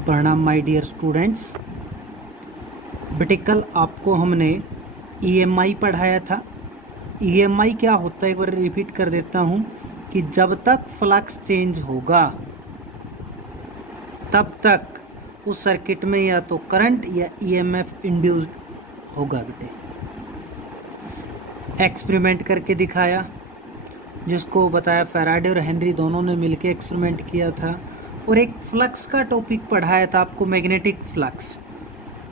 प्रणाम my dear students. बेटे कल आपको हमने ईएमआई पढ़ाया था। ईएमआई क्या होता है एक बार रिपीट कर देता हूँ कि जब तक फ्लक्स चेंज होगा तब तक उस सर्किट में या तो करंट या ईएमएफ इंड्यूस होगा। बेटे एक्सपेरिमेंट करके दिखाया, जिसको बताया फैराडे और हेनरी दोनों ने मिलकर एक्सपेरिमेंट किया था। और एक फ्लक्स का टॉपिक पढ़ाया था आपको, magnetic flux.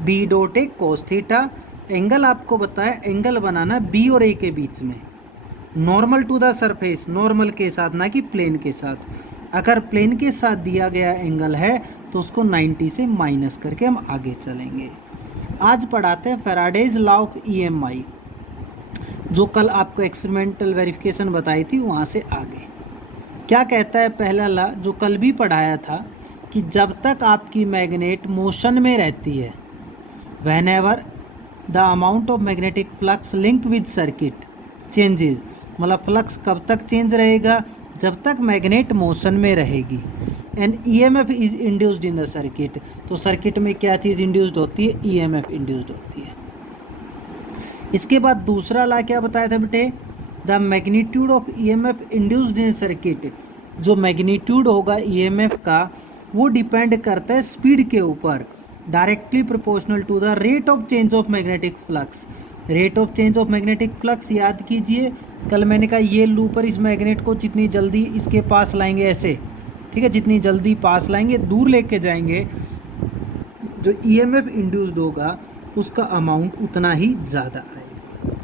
B dot A cos theta, angle आपको बताया, एंगल बनाना बी और ए के बीच में, normal to the surface, normal के साथ, ना कि प्लेन के साथ। अगर प्लेन के साथ दिया गया एंगल है तो उसको 90 से माइनस करके हम आगे चलेंगे। आज पढ़ाते हैं फैराडेज लॉ ऑफ ईएमआई, जो कल आपको एक्सपेरिमेंटल वेरिफिकेशन बताई थी, वहाँ से आगे क्या कहता है। पहला लॉ जो कल भी पढ़ाया था कि जब तक आपकी मैग्नेट मोशन में रहती है, when ever the amount of magnetic flux link with circuit changes, मतलब फ्लक्स कब तक चेंज रहेगा, जब तक मैग्नेट मोशन में रहेगी। And EMF is induced in the circuit, तो सर्किट में क्या चीज़ इंड्यूस्ड होती है, ईएमएफ इंड्यूस्ड होती है। इसके बाद दूसरा लॉ क्या बताया था बेटे, the magnitude of EMF induced in circuit, जो मैग्नीट्यूड होगा ईएमएफ का वो डिपेंड करता है स्पीड के ऊपर, directly proportional to the rate of change of magnetic flux. Rate of change of magnetic flux याद कीजिए, कल मैंने कहा ये लूपर इस मैग्नेट को जितनी जल्दी इसके पास लाएंगे ऐसे, ठीक है, जितनी जल्दी पास लाएंगे, दूर लेके जाएंगे, जो ईएमएफ इंड्यूस्ड होगा उसका अमाउंट उतना ही ज़्यादा आएगा।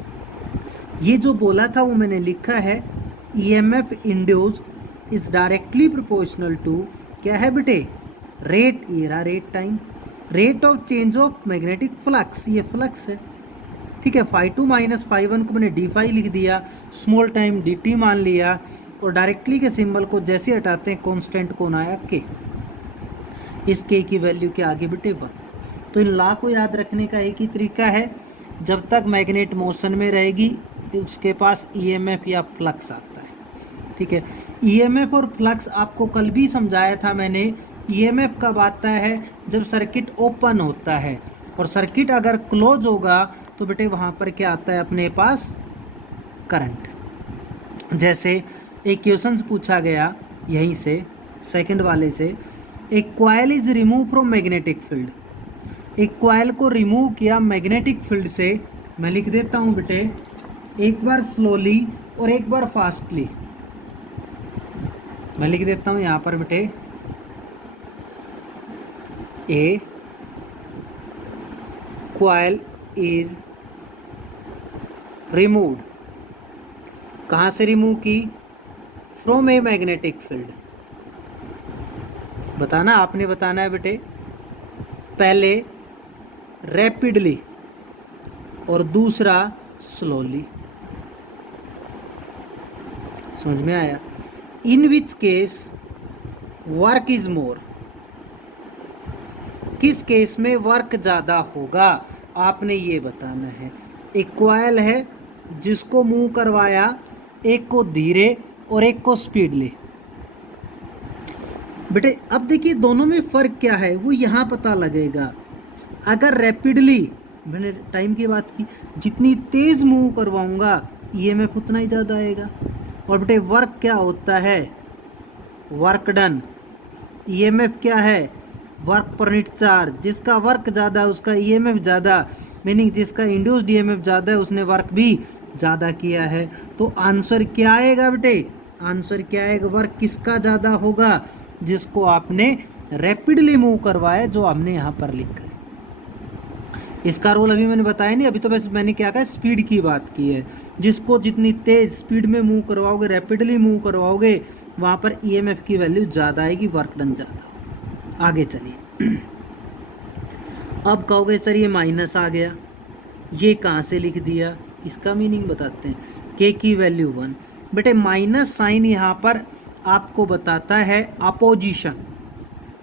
ये जो बोला था वो मैंने लिखा है, EMF induced is directly proportional to, क्या है बेटे, रेट, ये रहा rate time, rate of change of magnetic flux, ये फ्लक्स है, ठीक है। φ2 माइनस φ1 को मैंने d5 लिख दिया, स्मॉल टाइम dt मान लिया, और डायरेक्टली के सिंबल को जैसे हटाते हैं कांस्टेंट कौन आया, k। इस k की वैल्यू के आगे बेटे 1। तो इन लॉ को याद रखने का एक ही तरीका है, जब तक मैग्नेट मोशन में रहेगी तो उसके पास ईएमएफ या फ्लक्स आता है, ठीक है। ईएमएफ और फ्लक्स आपको कल भी समझाया था मैंने। ईएमएफ कब आता है, जब सर्किट ओपन होता है, और सर्किट अगर क्लोज होगा तो बेटे वहाँ पर क्या आता है अपने पास, करंट। जैसे एक क्वेश्चन पूछा गया यहीं से सेकंड वाले से, एक coil is remove from magnetic field, एक कॉइल को रिमूव किया मैग्नेटिक फील्ड से। मैं लिख देता हूँ बेटे, एक बार स्लोली और एक बार फास्टली। मैं लिख देता हूँ यहाँ पर बेटे, ए कॉइल इज रिमूव्ड, कहाँ से रिमूव की, फ्रॉम ए मैग्नेटिक फील्ड। बताना, आपने बताना है बेटे, पहले रैपिडली और दूसरा स्लोली। समझ में आया। इन which case work is more, किस केस में वर्क ज़्यादा होगा, आपने ये बताना है। एक कॉइल है जिसको मूव करवाया, एक को धीरे और एक को स्पीडली। बेटे अब देखिए दोनों में फ़र्क क्या है वो यहाँ पता लगेगा। अगर रैपिडली, मैंने टाइम की बात की, जितनी तेज़ मूव करवाऊँगा ईएमएफ उतना ही ज़्यादा आएगा। और बेटे वर्क क्या होता है, वर्क डन। ईएमएफ क्या है, वर्क पर यूनिट चार्ज। जिसका वर्क ज़्यादा है उसका ईएमएफ ज़्यादा, मीनिंग जिसका इंड्यूस्ड ईएमएफ ज़्यादा है उसने वर्क भी ज़्यादा किया है। तो आंसर क्या आएगा बेटे, आंसर क्या आएगा, वर्क किसका ज़्यादा होगा, जिसको आपने रैपिडली मूव करवाया, जो हमने यहाँ पर लिखा है। इसका रोल अभी मैंने बताया नहीं, अभी तो बस मैंने क्या कहा, स्पीड की बात की है। जिसको जितनी तेज़ स्पीड में मूव करवाओगे, रैपिडली मूव करवाओगे, वहाँ पर ईएमएफ की वैल्यू ज़्यादा आएगी, वर्क डन ज़्यादा। आगे चलिए। अब कहोगे सर ये माइनस आ गया, ये कहाँ से लिख दिया, इसका मीनिंग बताते हैं। के की वैल्यू 1, बेटे माइनस साइन यहाँ पर आपको बताता है अपोजिशन।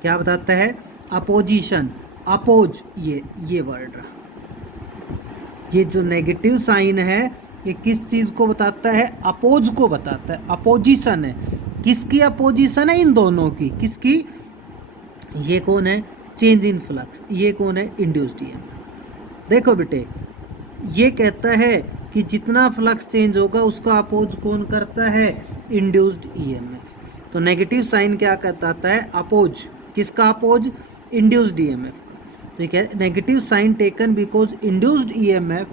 क्या बताता है, अपोजिशन, अपोज, ये वर्ड रहा। ये जो नेगेटिव साइन है ये किस चीज़ को बताता है, अपोज को बताता है, अपोजिशन है। किसकी अपोजिशन है, इन दोनों की, किसकी, ये कौन है, चेंज इन फ्लक्स, ये कौन है? Induced EMF. देखो बेटे, ये कहता है कि जितना फ्लक्स चेंज होगा उसका अपोज कौन करता है? Induced EMF. तो नेगेटिव साइन क्या कहता है? अपोज। किसका अपोज? इंड्यूस्ड ईएमएफ का। तो ये negative sign taken because induced EMF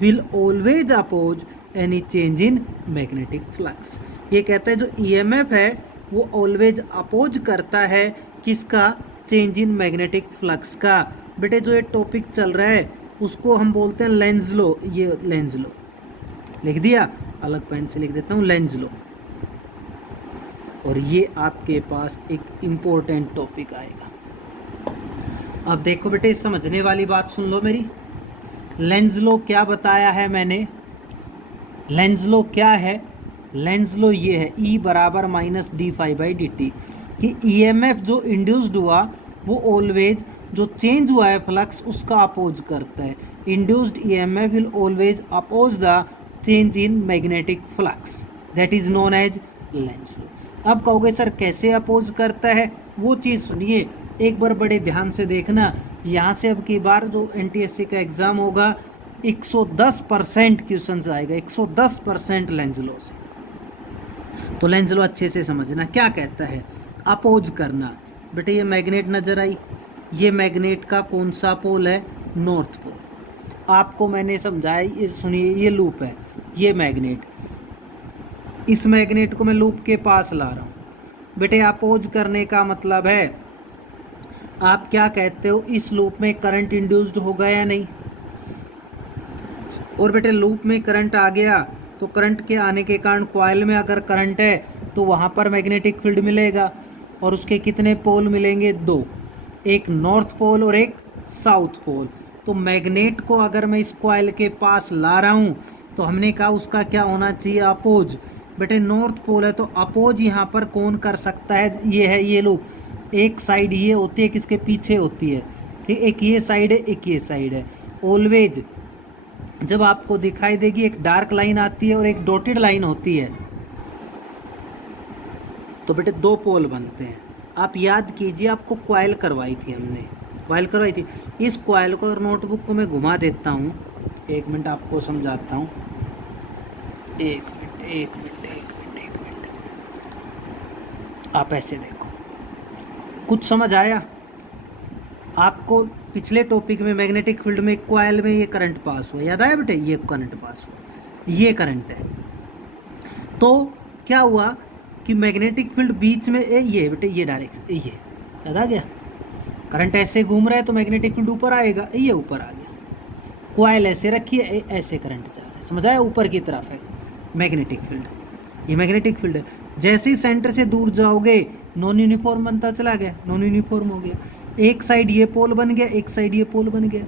will always oppose any change in magnetic flux. ये कहता है जो ईएमएफ है वो ऑलवेज अपोज करता है किसका? चेंज इन मैग्नेटिक फ्लक्स का। बेटे जो ये टॉपिक चल रहा है उसको हम बोलते हैं लेंज लॉ। ये लेंज लॉ लिख दिया, अलग पेन से लिख देता हूँ, लेंज लॉ। और ये आपके पास एक इम्पोर्टेंट टॉपिक आएगा। अब देखो बेटे, समझने वाली बात सुन लो मेरी। लेंज लॉ क्या बताया है मैंने? लेंज लॉ क्या है? लेंज लॉ ये है E बराबर minus d phi by d t, कि ईएमएफ जो इंड्यूस्ड हुआ वो ऑलवेज जो चेंज हुआ है फ्लक्स उसका अपोज करता है। Induced EMF will always oppose the change in magnetic flux, that is known as Lenz law. अब कहोगे सर कैसे अपोज करता है? वो चीज़ सुनिए एक बार बड़े ध्यान से देखना। यहाँ से अब की बार जो एनटीएससी का एग्ज़ाम होगा 110% क्वेश्चन आएगा, 110% लेंज लॉ से। तो लेंज लॉ अच्छे से समझना क्या कहता है? अपोज करना। बेटे ये मैग्नेट नज़र आई, ये मैग्नेट का कौन सा पोल है? North pole. आपको मैंने समझाया, ये सुनिए, ये लूप है, ये मैग्नेट, इस मैग्नेट को मैं लूप के पास ला रहा हूँ। बेटे अपोज करने का मतलब है, आप क्या कहते हो, इस लूप में करंट इंड्यूस्ड होगा या नहीं? और बेटे लूप में करंट आ गया तो करंट के आने के कारण कॉइल में अगर करंट है तो वहाँ पर मैग्नेटिक फील्ड मिलेगा। और उसके कितने पोल मिलेंगे? 2, एक नॉर्थ पोल और एक साउथ पोल। तो मैग्नेट को अगर मैं इस कॉइल के पास ला रहा हूँ तो हमने कहा उसका क्या होना चाहिए? अपोज। बेटे नॉर्थ पोल है तो अपोज यहाँ पर कौन कर सकता है? ये है ये लूप, एक साइड ये होती है, किसके पीछे होती है? ठीक, एक ये साइड है, एक ये साइड है। ऑलवेज जब आपको दिखाई देगी एक डार्क लाइन आती है और एक डॉटेड लाइन होती है, तो बेटे 2 पोल बनते हैं। आप याद कीजिए, आपको कॉइल करवाई थी हमने, कॉइल करवाई थी। इस कॉइल को अगर नोटबुक को मैं घुमा देता हूँ, 1 मिनट आपको समझाता हूँ, 1 मिनट। आप ऐसे देखो, कुछ समझ आया आपको? पिछले टॉपिक में मैग्नेटिक फील्ड में कॉइल में ये करंट पास हुआ, याद आया बेटे? ये करंट पास हुआ, ये करंट है। तो क्या हुआ कि मैग्नेटिक फील्ड बीच में ये बेटे, ये डायरेक्शन, ये याद आ गया? करंट ऐसे घूम रहा है तो मैग्नेटिक फील्ड ऊपर आएगा, ये ऊपर आ गया। कॉइल ऐसे रखिए, ऐसे करंट जा रहा है, समझ आया? ऊपर की तरफ है मैग्नेटिक फील्ड, ये मैग्नेटिक फील्ड है। जैसे ही सेंटर से दूर जाओगे नॉन यूनिफॉर्म बनता चला गया, नॉन यूनिफॉर्म हो गया। एक साइड ये पोल बन गया, एक साइड ये पोल बन गया।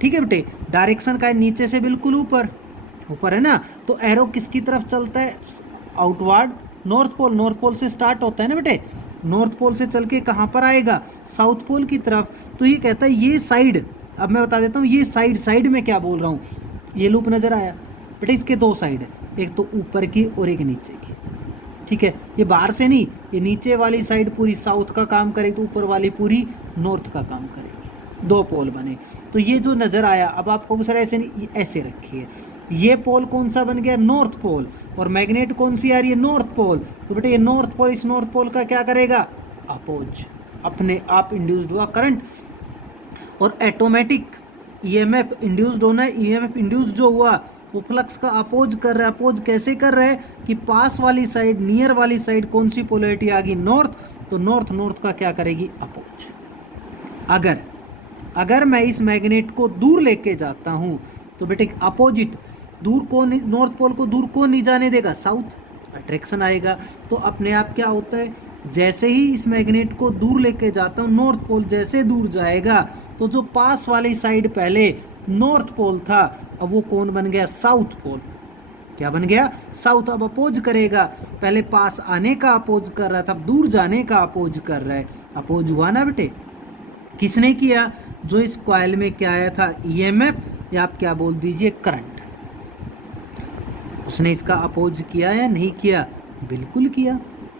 ठीक है बेटे, डायरेक्शन का है नीचे से बिल्कुल ऊपर, ऊपर है ना? तो एरो किसकी तरफ चलता है? Outward, north pole. North pole से स्टार्ट होता है ना बेटे, नॉर्थ पोल से चल के कहाँ पर आएगा? साउथ पोल की तरफ। तो ये कहता है ये साइड, अब मैं बता देता हूँ ये साइड में क्या बोल रहा हूँ। ये लूप नज़र आया बेटे, इसके 2 साइड है, एक तो ऊपर की और एक नीचे की। ठीक है, ये बाहर से नहीं, ये नीचे वाली साइड पूरी साउथ का काम करेगी तो ऊपर वाली पूरी नॉर्थ का काम करेगी। 2 पोल बने। तो ये जो नज़र आया, अब आपको सर ऐसे नहीं, ऐसे रखिए, ये पोल कौन सा बन गया? North pole. और मैग्नेट कौन सी आ रही है? North pole. तो बेटे ये नॉर्थ पोल इस नॉर्थ पोल का क्या करेगा? अपोज, अपने आप इंड्यूस्ड हुआ करंट। और ऑटोमेटिक ईएमएफ इंड्यूस्ड होना है, ईएमएफ इंड्यूस्ड जो हुआ वो फ्लक्स का अपोज कर रहा है। अपोज कैसे कर रहा है कि पास वाली साइड, नियर वाली साइड कौन सी पोलैरिटी आ गई? नॉर्थ। तो नॉर्थ का क्या करेगी? अपोज। अगर मैं इस मैग्नेट को दूर लेके जाता हूँ तो बेटे अपोजिट, दूर कौन, नॉर्थ पोल को दूर कौन नहीं जाने देगा? साउथ। अट्रैक्शन आएगा। तो अपने आप क्या होता है, जैसे ही इस मैग्नेट को दूर लेके जाता हूँ, नॉर्थ पोल जैसे दूर जाएगा तो जो पास वाली साइड पहले नॉर्थ पोल था अब वो कौन बन गया? South pole. क्या बन गया? साउथ। अब अपोज करेगा, पहले पास आने का अपोज कर रहा था, अब दूर जाने का अपोज कर रहा है। अपोज हुआ ना बेटे? किसने किया? जो इस कॉइल में क्या आया था? ईएमएफ, या आप क्या बोल दीजिए, करंट। उसने इसका अपोज किया या नहीं किया? बिल्कुल किया।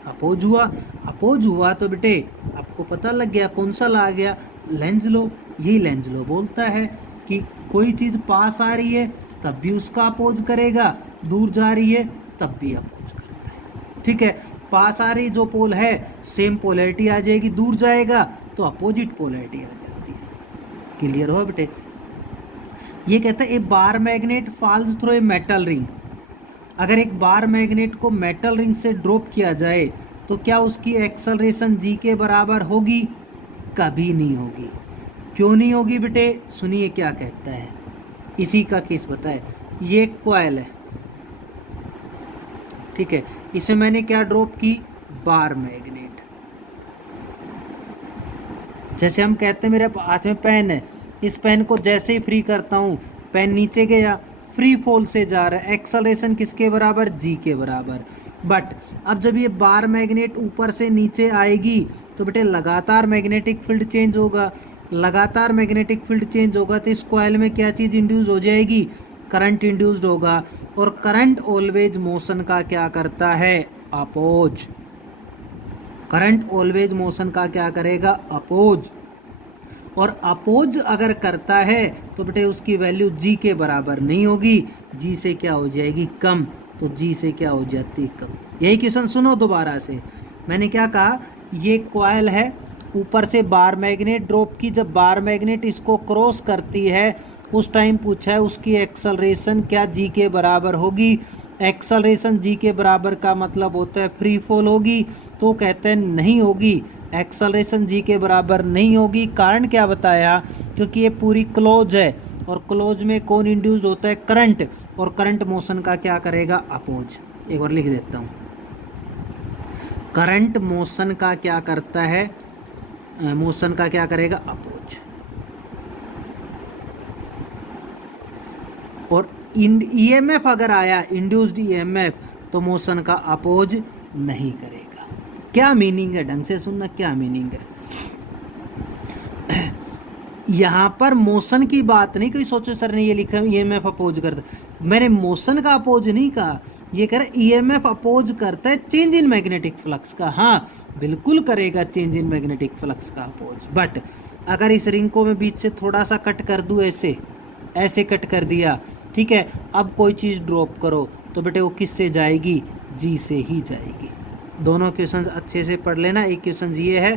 अपोज हुआ। अपोज हुआ तो बेटे आपको पता लग गया कौन सा ला आ गया, लेंज लो। यही लेंज लो बोलता है कि कोई चीज़ पास आ रही है तब भी उसका अपोज करेगा, दूर जा रही है तब भी अपोज करता है। ठीक है, पास आ रही जो पोल है सेम पोलैरिटी आ जाएगी, दूर जाएगा तो अपोजिट पोलैरिटी आ जाती है। क्लियर हो बेटे? ये कहता है a bar magnet falls through a metal ring. अगर एक बार मैग्नेट को मेटल रिंग से ड्रॉप किया जाए तो क्या उसकी एक्सेलरेशन जी के बराबर होगी? कभी नहीं होगी। क्यों नहीं होगी बेटे? सुनिए क्या कहता है, इसी का केस बताए। ये कॉइल है, ठीक है, इसे मैंने क्या ड्रॉप की? Bar magnet. जैसे हम कहते हैं मेरे हाथ में पेन है, इस पेन को जैसे ही फ्री करता हूँ पेन नीचे गया, फ्री फॉल से जा रहा है, एक्सेलरेशन किसके बराबर? जी के बराबर। बट अब जब ये बार मैग्नेट ऊपर से नीचे आएगी तो बेटे लगातार मैग्नेटिक फील्ड चेंज होगा। लगातार मैग्नेटिक फील्ड चेंज होगा तो इस कॉइल में क्या चीज़ इंड्यूस हो जाएगी? करंट इंड्यूस्ड होगा। और करंट ऑलवेज मोशन का क्या करता है? अपोज। करंट ऑलवेज मोशन का क्या करेगा? अपोज। और अपोज अगर करता है तो बेटे उसकी वैल्यू जी के बराबर नहीं होगी, जी से क्या हो जाएगी? कम। तो जी से क्या हो जाती है? कम। यही क्वेश्चन सुनो दोबारा से। मैंने क्या कहा? ये कॉइल है, ऊपर से बार मैग्नेट ड्रॉप की, जब बार मैग्नेट इसको क्रॉस करती है उस टाइम पूछा है उसकी एक्सेलरेशन क्या जी के बराबर होगी? एक्सेलरेशन जी के बराबर का मतलब होता है फ्री फॉल होगी। तो कहते हैं नहीं होगी, एक्सेलरेशन जी के बराबर नहीं होगी। कारण क्या बताया? क्योंकि ये पूरी क्लोज है और क्लोज में कौन इंड्यूस्ड होता है? करंट। और करंट मोशन का क्या करेगा? अपोज। एक बार लिख देता हूँ, करंट मोशन का क्या करता है? मोशन का क्या करेगा? अपोज। और ईएमएफ अगर आया, इंड्यूस्ड ईएमएफ, तो मोशन का अपोज नहीं करेगा। क्या मीनिंग है? ढंग से सुनना, क्या मीनिंग है। यहाँ पर मोशन की बात नहीं, कोई सोचो सर ने ये लिखा ईएमएफ अपोज करता, मैंने मोशन का अपोज नहीं कहा। ये कह रहा ईएमएफ अपोज करता है चेंज इन मैग्नेटिक फ्लक्स का। हाँ बिल्कुल करेगा चेंज इन मैग्नेटिक फ्लक्स का अपोज। बट अगर इस रिंग को मैं बीच से थोड़ा सा कट कर दूँ, ऐसे ऐसे कट कर दिया, ठीक है, अब कोई चीज़ ड्रॉप करो तो बेटे वो किससे जाएगी? जी से ही जाएगी। दोनों क्वेश्चन अच्छे से पढ़ लेना। एक क्वेश्चन ये है,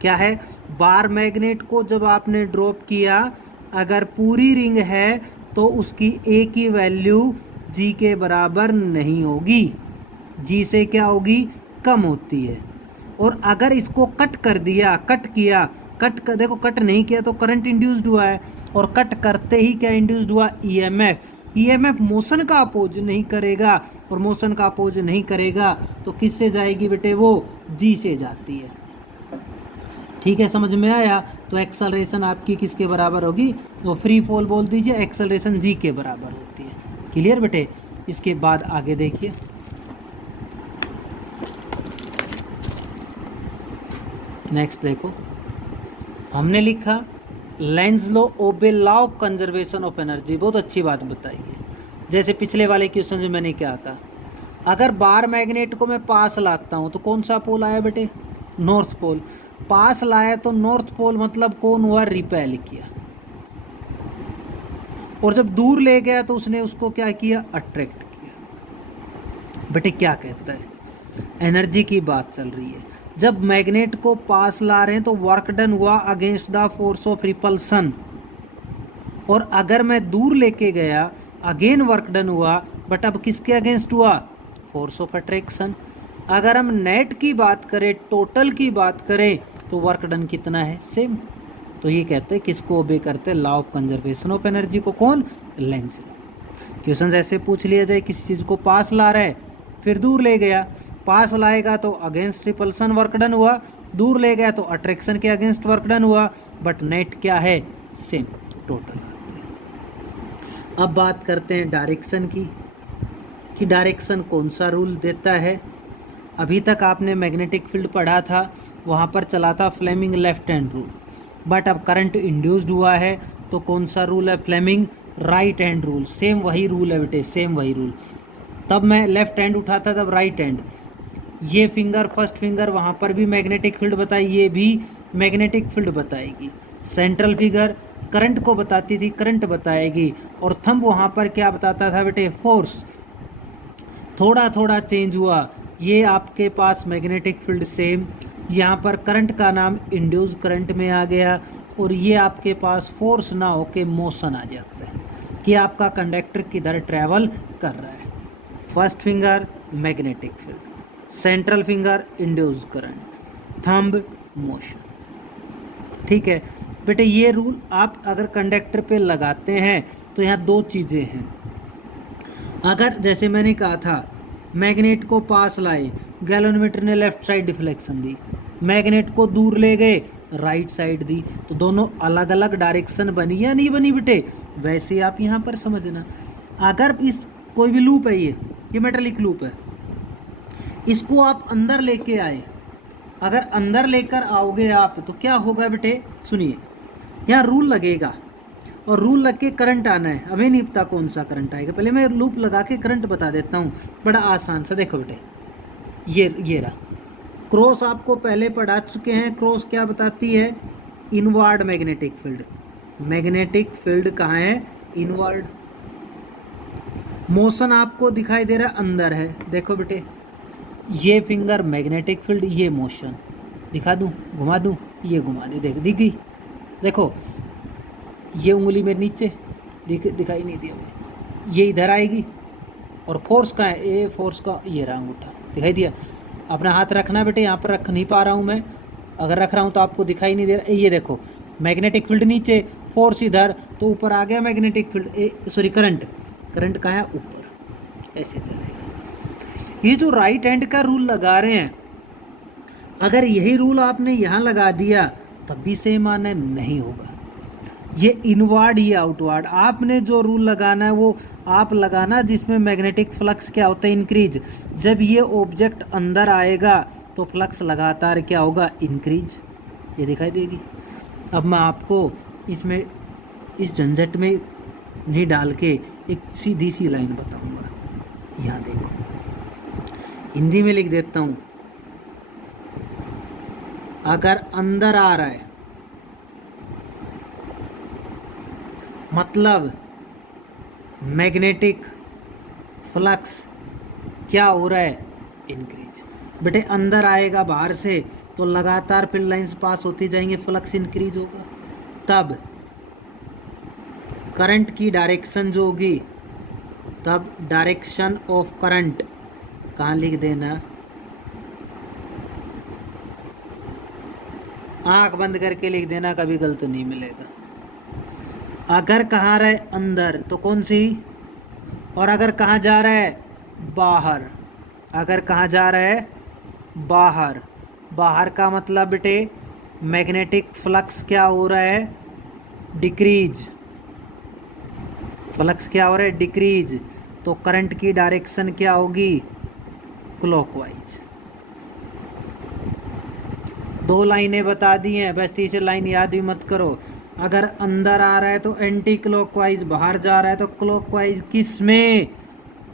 क्या है? बार मैग्नेट को जब आपने ड्रॉप किया, अगर पूरी रिंग है तो उसकी ए की वैल्यू जी के बराबर नहीं होगी, जी से क्या होगी? कम होती है। और अगर इसको कट कर दिया, कट किया, कट कर देखो, कट नहीं किया तो करंट इंड्यूस्ड हुआ है, और कट करते ही क्या इंड्यूस्ड हुआ? ईएमएफ। ईएमएफ मोशन का अपोज नहीं करेगा, और मोशन का अपोज नहीं करेगा तो किससे जाएगी बेटे? वो जी से जाती है। ठीक है, समझ में आया? तो एक्सेलरेशन आपकी किसके बराबर होगी? तो फ्री फॉल बोल दीजिए, एक्सेलरेशन जी के बराबर होती है। क्लियर बेटे? इसके बाद आगे देखिए, नेक्स्ट देखो, हमने लिखा लेंज लॉ ओबे law of conservation of energy. बहुत अच्छी बात बताई है। जैसे पिछले वाले क्वेश्चन में मैंने क्या कहा, अगर बार मैग्नेट को मैं पास लाता हूँ तो कौन सा पोल आया बेटे? North pole. पास लाया तो नॉर्थ पोल मतलब कौन हुआ? रिपेल किया। और जब दूर ले गया तो उसने उसको क्या किया? अट्रैक्ट किया। बेटे क्या कहता है? एनर्जी की बात चल रही है। जब मैग्नेट को पास ला रहे हैं तो वर्क डन हुआ against the force of repulsion, और अगर मैं दूर लेके गया अगेन वर्क डन हुआ, बट अब किसके अगेंस्ट हुआ? Force of attraction. अगर हम नेट की बात करें, टोटल की बात करें, तो वर्क डन कितना है? सेम। तो ये कहते हैं किसको ओबे करते हैं? Law of conservation of energy को। कौन? Lenz law. क्वेश्चन ऐसे पूछ लिया जाए, किसी चीज़ को पास ला रहा है फिर दूर ले गया, पास लाएगा तो अगेंस्ट रिपल्सन वर्क डन हुआ, दूर ले गया तो अट्रैक्शन के अगेंस्ट वर्क डन हुआ, बट नेट क्या है? सेम, टोटल आते हैं। अब बात करते हैं डायरेक्शन की, कि डायरेक्शन कौन सा रूल देता है। अभी तक आपने मैग्नेटिक फील्ड पढ़ा था, वहाँ पर चला था Fleming left hand rule, but अब करंट इंड्यूस्ड हुआ है तो कौन सा रूल है? Fleming right hand rule. Same वही रूल है बेटे, सेम वही रूल। तब मैं लेफ्ट हैंड उठाता, तब राइट हैंड। ये फिंगर फर्स्ट फिंगर वहाँ पर भी मैग्नेटिक फील्ड बताई, ये भी मैग्नेटिक फील्ड बताएगी। सेंट्रल फिगर करंट को बताती थी, करंट बताएगी। और थंब वहाँ पर क्या बताता था बेटे, फोर्स। थोड़ा थोड़ा चेंज हुआ, ये आपके पास मैग्नेटिक फील्ड सेम, यहाँ पर करंट का नाम इंड्यूस करंट में आ गया, और ये आपके पास फोर्स ना होके मोशन आ जाता है कि आपका कंडक्टर किधर ट्रैवल कर रहा है। First finger magnetic field, central finger induce current, thumb motion. ठीक है बेटे, ये रूल आप अगर कंडक्टर पे लगाते हैं तो यहाँ दो चीज़ें हैं। अगर जैसे मैंने कहा था मैग्नेट को पास लाए, गैल्वेनोमीटर ने लेफ्ट साइड डिफ्लेक्शन दी, मैग्नेट को दूर ले गए, राइट साइड दी, तो दोनों अलग अलग डायरेक्शन बनी या नहीं बनी बेटे, वैसे आप यहाँ पर समझना। अगर इस कोई भी लूप है, ये मेटालिक लूप है, इसको आप अंदर लेके आए, अगर अंदर लेकर आओगे आप तो क्या होगा बेटे, सुनिए, यहाँ रूल लगेगा और रूल लग के करंट आना है। अभी नहीं पता कौन सा करंट आएगा, पहले मैं लूप लगा के करंट बता देता हूँ, बड़ा आसान सा। देखो बेटे, ये रहा क्रॉस, आपको पहले पढ़ा चुके हैं। क्रॉस क्या बताती है, inward magnetic field. Magnetic field कहाँ है, इनवर्ड। मोशन आपको दिखाई दे रहा है, अंदर है। देखो बेटे, ये फिंगर मैग्नेटिक फील्ड, ये मोशन। दिखा दूँ, घुमा दूँ, ये घुमा दी, दिख गई। देखो ये उंगली मेरे नीचे दिखाई नहीं दी हमें, ये इधर आएगी। और फोर्स का है, ये फोर्स का, ये रहा अंगूठा, दिखाई दिया। अपना हाथ रखना बेटे, यहाँ पर रख नहीं पा रहा हूँ मैं, अगर रख रहा हूँ तो आपको दिखाई नहीं दे रहा। ये देखो मैग्नेटिक फील्ड नीचे, फोर्स इधर, तो ऊपर आ गया magnetic field, sorry current. Current कहाँ है, ऊपर, ऐसे चलेगा। ये जो राइट हैंड का रूल लगा रहे हैं, अगर यही रूल आपने यहाँ लगा दिया तब भी सेम आना नहीं होगा। ये इनवर्ड, ये आउटवर्ड। आपने जो रूल लगाना है वो आप लगाना जिसमें मैग्नेटिक फ्लक्स क्या होता है, इंक्रीज। जब ये ऑब्जेक्ट अंदर आएगा तो फ्लक्स लगातार क्या होगा, इंक्रीज, ये दिखाई देगी। अब मैं आपको इसमें इस झंझट में नहीं डाल के एक सीधी सी लाइन बताऊंगा। यहाँ देखो, हिंदी में लिख देता हूँ। अगर अंदर आ रहा है मतलब मैग्नेटिक फ्लक्स क्या हो रहा है, इंक्रीज। बेटे अंदर आएगा बाहर से तो लगातार फील्ड लाइंस पास होती जाएंगी, फ्लक्स इंक्रीज होगा। तब करंट की डायरेक्शन जो होगी, तब डायरेक्शन ऑफ करंट कहाँ लिख देना, आंख बंद करके लिख देना, कभी गलत नहीं मिलेगा। अगर कहाँ रहे अंदर तो कौन सी, और अगर कहाँ जा रहा है, बाहर। अगर कहाँ जा रहा है, बाहर। बाहर का मतलब बेटे मैग्नेटिक फ्लक्स क्या हो रहा है, डिक्रीज। फ्लक्स क्या हो रहा है, डिक्रीज। तो करंट की डायरेक्शन क्या होगी, क्लॉकवाइज। दो लाइनें बता दी हैं, बस तीसरी लाइन याद भी मत करो। अगर अंदर आ रहा है तो एंटी क्लॉकवाइज, बाहर जा रहा है तो क्लॉकवाइज। किसमें,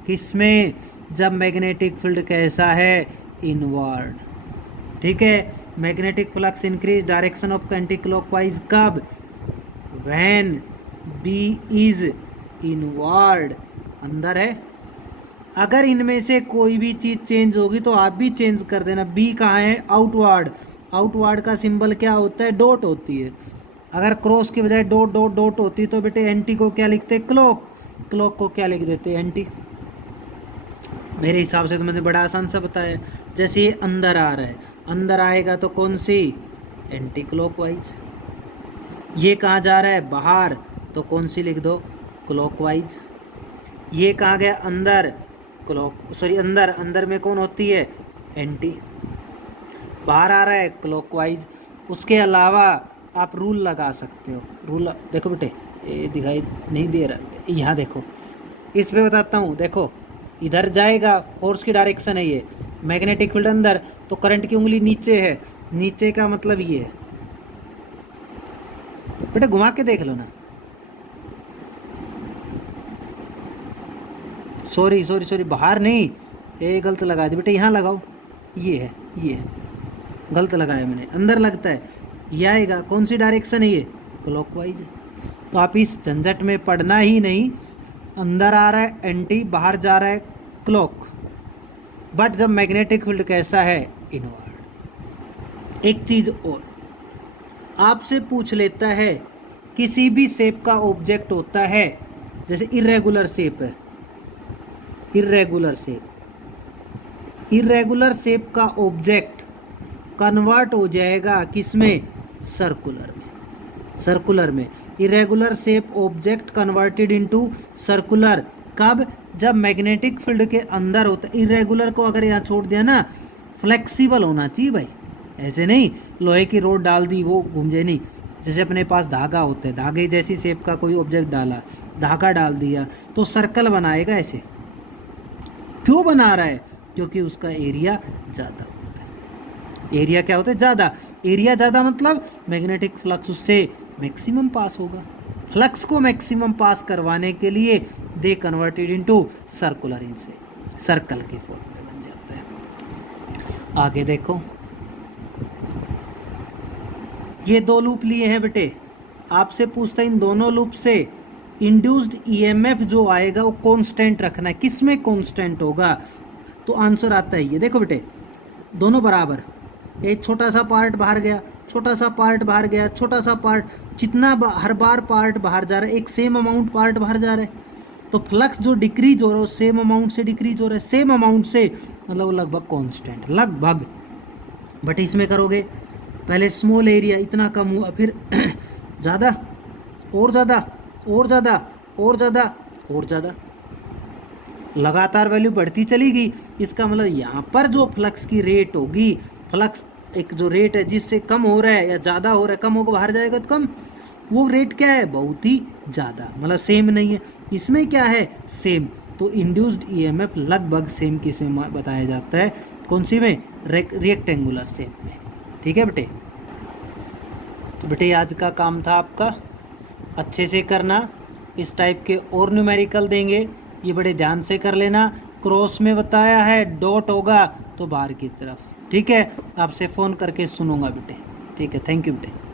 किसमें, जब मैग्नेटिक फील्ड कैसा है, इनवर्ड। ठीक है, magnetic flux increase direction of anti clockwise कब, व्हेन बी इज इनवर्ड, अंदर है। अगर इनमें से कोई भी चीज़ चेंज होगी तो आप भी चेंज कर देना। बी कहाँ है, आउटवर्ड। आउटवर्ड का सिंबल क्या होता है, डॉट होती है। अगर क्रॉस की बजाय डॉट डॉट डॉट होती तो बेटे एंटी को क्या लिखते, क्लॉक। क्लॉक को क्या लिख देते, एंटी। मेरे हिसाब से तो मैंने बड़ा आसान सा बताया। जैसे ये अंदर आ रहा है, अंदर आएगा तो कौन सी, एंटी क्लॉकवाइज। ये कहाँ जा रहा है, बाहर, तो कौन सी लिख दो, क्लॉकवाइज। ये कहाँ गया, अंदर, अंदर, अंदर में कौन होती है, एंटी। बाहर आ रहा है, क्लॉकवाइज। उसके अलावा आप रूल लगा सकते हो। रूल देखो बेटे, ये दिखाई नहीं दे रहा, यहाँ देखो, इस पे बताता हूँ। देखो इधर जाएगा, फोर्स की डायरेक्शन है ये, मैग्नेटिक फील्ड अंदर, तो करंट की उंगली नीचे है। नीचे का मतलब ये है बेटे, घुमा के देख लो ना। सॉरी, बाहर नहीं, ये गलत लगा दी बेटे, यहाँ लगाओ। ये है, ये गलत लगाया मैंने, अंदर लगता है, ये आएगा। कौन सी डायरेक्शन है ये? क्लॉकवाइज। तो आप इस झंझट में पढ़ना ही नहीं, अंदर आ रहा है एंटी, बाहर जा रहा है क्लॉक। बट जब मैग्नेटिक फील्ड कैसा है? इनवर्ड। एक चीज़ और आपसे पूछ लेता है, किसी भी शेप का ऑब्जेक्ट होता है, जैसे इर्रेगुलर शेप है, इर्रेगुलर शेप, इर्रेगुलर शेप का ऑब्जेक्ट कन्वर्ट हो जाएगा किसमें? सर्कुलर में। सर्कुलर में irregular shape object converted into circular. कब? जब मैग्नेटिक फील्ड के अंदर होता है। इरेगुलर को अगर यहाँ छोड़ दिया ना, फ्लेक्सिबल होना चाहिए भाई, ऐसे नहीं लोहे की रोड डाल दी वो घूम जाए, नहीं। जैसे अपने पास धागा होता है, धागे जैसी शेप का कोई ऑब्जेक्ट डाला, धागा डाल दिया तो सर्कल बनाएगा ऐसे। क्यों बना रहा है? क्योंकि उसका एरिया ज़्यादा होता है। एरिया क्या होता है? ज़्यादा। एरिया ज़्यादा मतलब मैग्नेटिक फ्लक्स उससे मैक्सिमम पास होगा। फ्लक्स को मैक्सिमम पास करवाने के लिए दे कन्वर्टेड इनटू सर्कुलर, इनसे सर्कल के फॉर्म में बन जाता है। आगे देखो, ये दो लूप लिए हैं बेटे, आपसे पूछता है इन दोनों लूप से इंड्यूस्ड ईएमएफ जो आएगा वो कांस्टेंट रखना है। किस में कांस्टेंट होगा? तो आंसर आता है ये, देखो बेटे, दोनों बराबर, एक छोटा सा पार्ट बाहर गया, छोटा सा पार्ट बाहर गया, छोटा सा पार्ट, जितना हर बार पार्ट बाहर जा रहा है एक सेम अमाउंट पार्ट बाहर जा रहा है, तो फ्लक्स जो डिक्रीज हो रहा है वो सेम अमाउंट से डिक्रीज हो रहा है, सेम अमाउंट से मतलब लगभग कांस्टेंट, लगभग। बट इसमें करोगे पहले स्मॉल एरिया इतना कम हुआ, फिर ज़्यादा, और ज़्यादा, और ज़्यादा, और ज़्यादा, और ज़्यादा, लगातार वैल्यू बढ़ती चली गई। इसका मतलब यहाँ पर जो फ्लक्स की रेट होगी, फ्लक्स एक जो रेट है जिससे कम हो रहा है या ज़्यादा हो रहा है, कम होकर बाहर जाएगा तो कम, वो रेट क्या है? बहुत ही ज़्यादा, मतलब सेम नहीं है। इसमें क्या है? सेम। तो इंड्यूस्ड ईएमएफ लगभग सेम किस में बताया जाता है? कौन सी में? रेक्टेंगुलर शेप में। ठीक है बेटे। तो बेटे आज का काम था आपका, अच्छे से करना। इस टाइप के और न्यूमेरिकल देंगे, ये बड़े ध्यान से कर लेना। क्रॉस में बताया है, डॉट होगा तो बाहर की तरफ। ठीक है, आपसे फ़ोन करके सुनूंगा बेटे। ठीक है, थैंक यू बेटे।